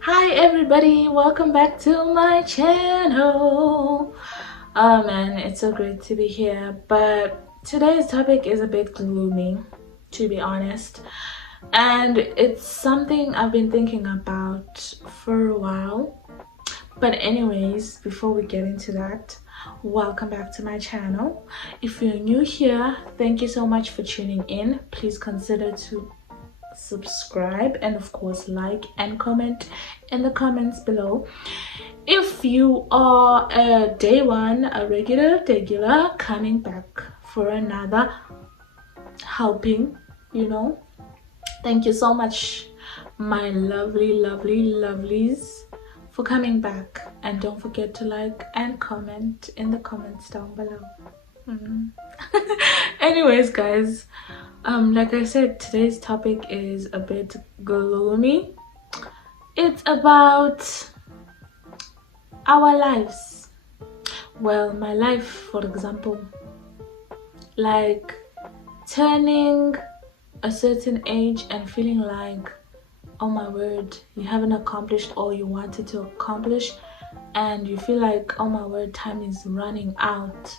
Hi everybody, welcome back to my channel. Oh man, it's so great to be here, but today's topic is a bit gloomy, to be honest, and it's something I've been thinking about for a while. But anyways, before we get into that, welcome back to my channel. If you're new here, thank you so much for tuning in. Please consider to subscribe and of course like and comment in the comments below. If you are a day one, a regular coming back for another helping, thank you so much, my lovelies, for coming back. And don't forget to like and comment in the comments down below. Anyways guys, like I said, today's topic is a bit gloomy. It's about our lives. Well, my life, for example, like turning a certain age and feeling like, oh my word, you haven't accomplished all you wanted to accomplish, and you feel like, oh my word, time is running out.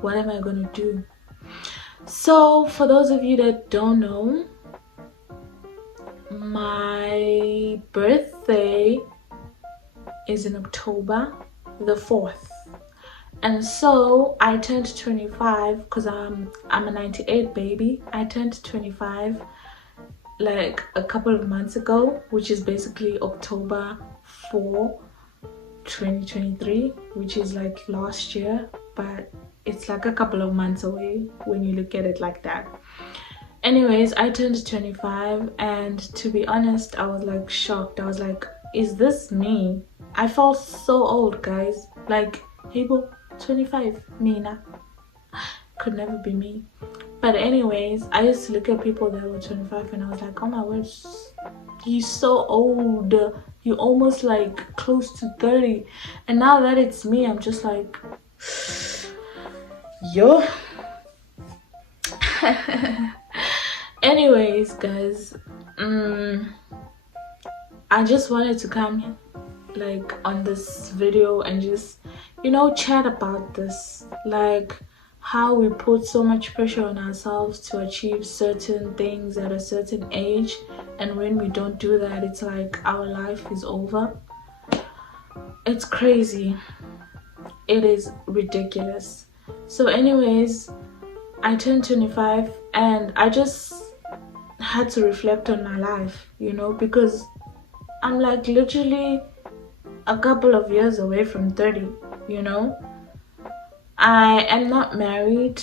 What am I gonna do? So for those of you that don't know, my birthday is in October the 4th, and so I turned 25 because I'm a 98 baby. I turned 25 like a couple of months ago, which is basically October 4 2023, which is like last year, but it's like a couple of months away when you look at it like that. Anyways, I turned 25, and to be honest, I was like shocked. I was like, is this me? I felt so old, guys. Like, hey, 25, Mina. Could never be me. But anyways, I used to look at people that were 25 and I was like, oh my word, you're so old. You're almost like close to 30. And now that it's me, I'm just like, yo. Anyways guys, I just wanted to come like on this video and just chat about this, like how we put so much pressure on ourselves to achieve certain things at a certain age, and when we don't do that, it's like our life is over. It's crazy. It is ridiculous. So anyways, I turned 25 and I just had to reflect on my life, because I'm like literally a couple of years away from 30. I am not married.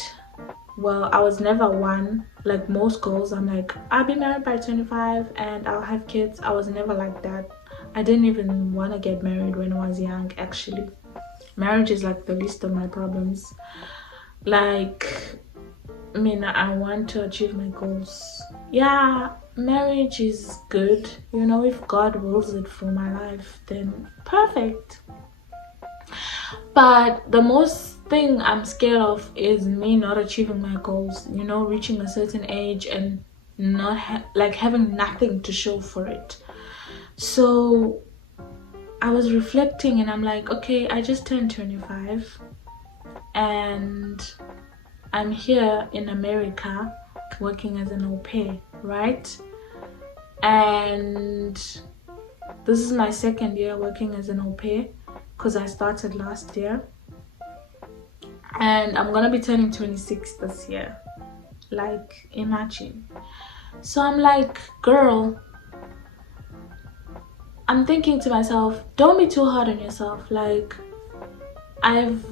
Well, I was never one. Like most girls, I'm like, I'll be married by 25 and I'll have kids. I was never like that. I didn't even want to get married when I was young, actually. Marriage is like the least of my problems. Like, I mean, I want to achieve my goals. Yeah, marriage is good. If God wills it for my life, then perfect. But the most thing I'm scared of is me not achieving my goals, reaching a certain age and not having nothing to show for it. So I was reflecting and I'm like, okay, I just turned 25 and I'm here in America working as an au pair, right? And this is my second year working as an au pair because I started last year, and I'm gonna be turning 26 this year. Like, imagine. So I'm like, girl, I'm thinking to myself, don't be too hard on yourself. Like, I've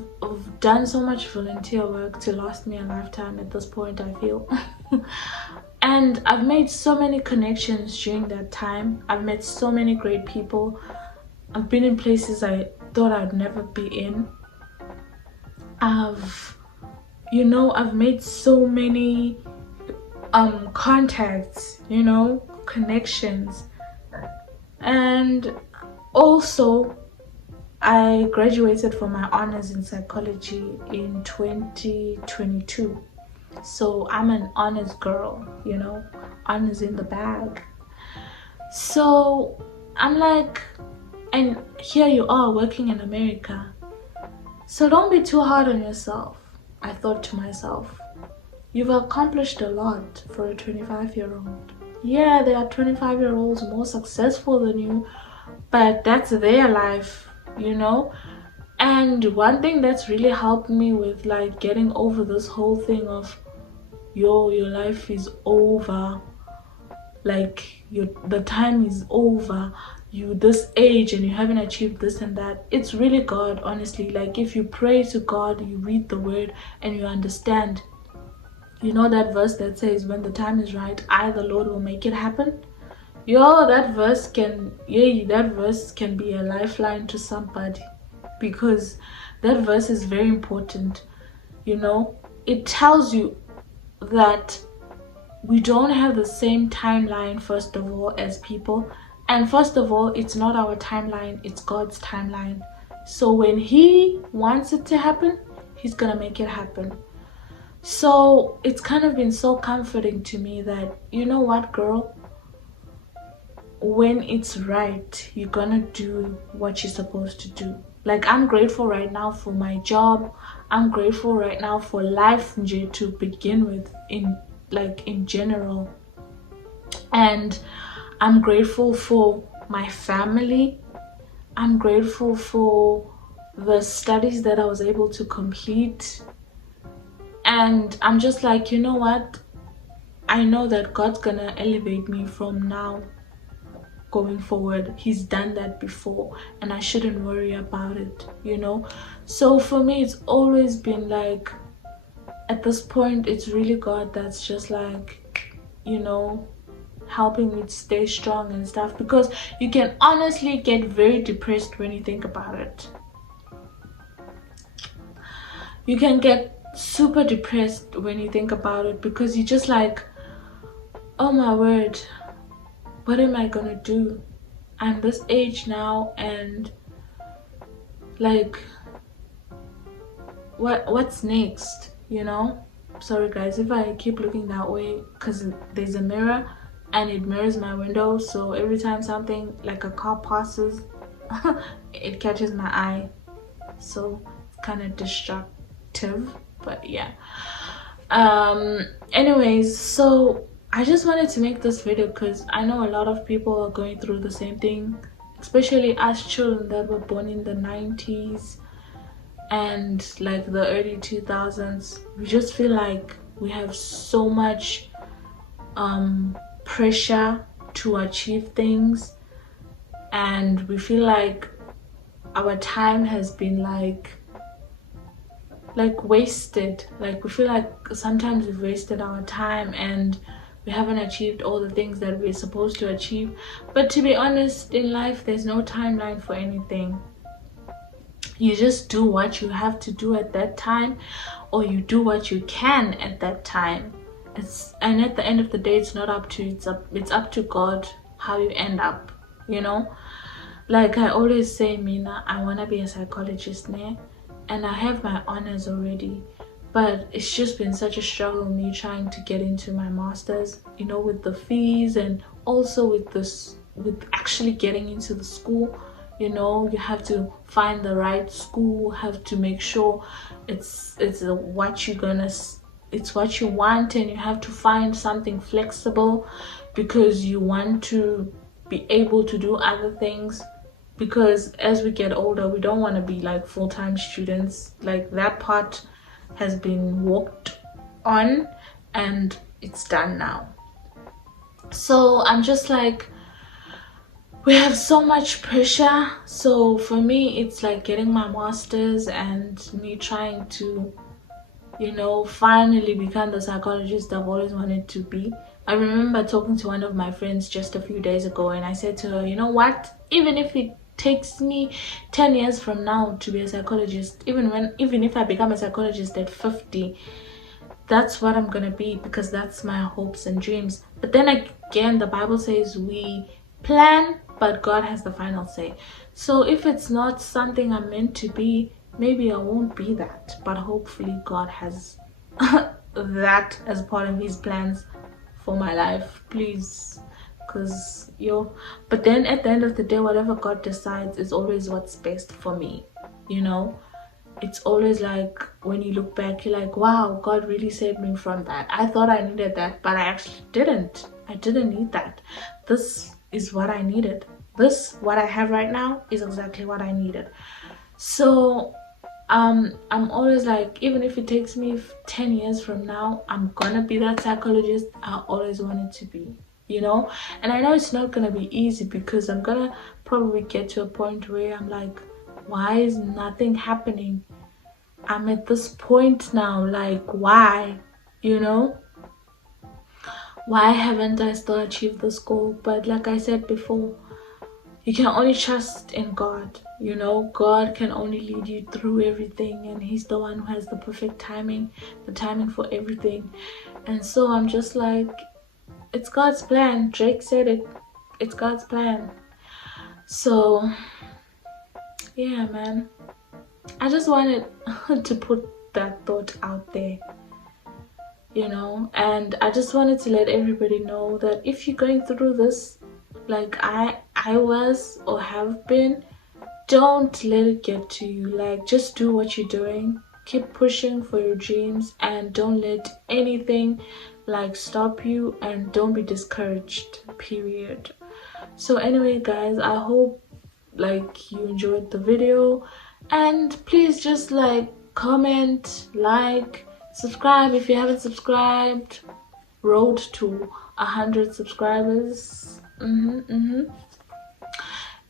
done so much volunteer work to last me a lifetime at this point, I feel. And I've made so many connections during that time. I've met so many great people. I've been in places I thought I'd never be in. I've made so many contacts, connections. And also, I graduated from my honors in psychology in 2022. So I'm an honors girl, honors in the bag. So I'm like, and here you are working in America. So don't be too hard on yourself. I thought to myself, you've accomplished a lot for a 25-year-old. Yeah, there are 25-year-olds more successful than you, but that's their life, you know? And one thing that's really helped me with like getting over this whole thing of, your life is over, like the time is over, you this age and you haven't achieved this and that. It's really God, honestly. Like if you pray to God, you read the word and you understand, you know that verse that says, when the time is right, I the Lord will make it happen. That verse can be a lifeline to somebody, because that verse is very important. It tells you that we don't have the same timeline, first of all, as people. And first of all, it's not our timeline, it's God's timeline. So when He wants it to happen, He's gonna make it happen. So it's kind of been so comforting to me that, you know what, girl, when it's right, you're gonna do what you're supposed to do. Like, I'm grateful right now for my job. I'm grateful right now for life to begin with, in general. And I'm grateful for my family. I'm grateful for the studies that I was able to complete. And I'm just like, you know what? I know that God's gonna elevate me from now going forward. He's done that before, and I shouldn't worry about it, So for me, it's always been like, at this point, it's really God that's just like, helping me to stay strong and stuff, because you can honestly get very depressed when you think about it. You can get super depressed when you think about it, because you're just like, oh my word, what am I gonna do? I'm this age now, and like, what's next? Sorry guys if I keep looking that way, because there's a mirror and it mirrors my window, so every time something like a car passes, it catches my eye, so it's kind of destructive. But yeah, anyways, so I just wanted to make this video because I know a lot of people are going through the same thing, especially us children that were born in the 90s and like the early 2000s. We just feel like we have so much pressure to achieve things, and we feel like our time has been like wasted. Like, we feel like sometimes we've wasted our time and we haven't achieved all the things that we're supposed to achieve. But to be honest, in life there's no timeline for anything. You just do what you have to do at that time, or you do what you can at that time. And at the end of the day, it's not up to you, it's up to God how you end up, Like I always say, Mina, I want to be a psychologist now, and I have my honors already, but it's just been such a struggle, me trying to get into my master's, with the fees, and also with actually getting into the school. You have to find the right school, have to make sure it's what you want, and you have to find something flexible because you want to be able to do other things, because as we get older, we don't want to be like full-time students. Like, that part has been worked on and it's done now. So I'm just like, we have so much pressure. So for me, it's like getting my master's and me trying to finally become the psychologist I've always wanted to be. I remember talking to one of my friends just a few days ago, and I said to her, you know what, even if it takes me 10 years from now to be a psychologist, even if I become a psychologist at 50, that's what I'm gonna be, because that's my hopes and dreams. But then again, the Bible says we plan, but God has the final say. So if it's not something I'm meant to be, maybe I won't be that, but hopefully God has that as part of His plans for my life. Please, because but then at the end of the day, whatever God decides is always what's best for me, you know. It's always like when you look back, you're like, wow, God really saved me from that. I thought I needed that, but I actually didn't. I didn't need that. This is what I needed. What I have right now is exactly what I needed. So I'm always like, even if it takes me 10 years from now, I'm gonna be that psychologist I always wanted to be, you know. And I know it's not gonna be easy, because I'm gonna probably get to a point where I'm like, why is nothing happening? I'm at this point now, like, why, you know? Why haven't I still achieved this goal? But like I said before, you can only trust in God, you know. God can only lead you through everything, and he's the one who has the perfect timing, the timing for everything. And so I'm just like, it's God's plan. Drake said it, it's God's plan. So yeah, man, I just wanted to put that thought out there, you know. And I just wanted to let everybody know that if you're going through this, like I was or have been, don't let it get to you. Like, just do what you're doing, keep pushing for your dreams, and don't let anything like stop you, and don't be discouraged, period. So anyway, guys, I hope like you enjoyed the video, and please just like comment, like, subscribe if you haven't subscribed. Road to 100 subscribers.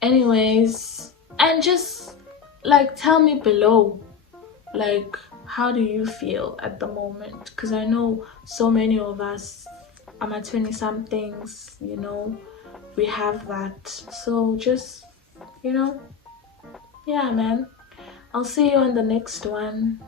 Anyways, and just like tell me below, like, how do you feel at the moment? Because I know so many of us, I'm at 20 somethings, you know, we have that. So just, you know, yeah, man, I'll see you on the next one.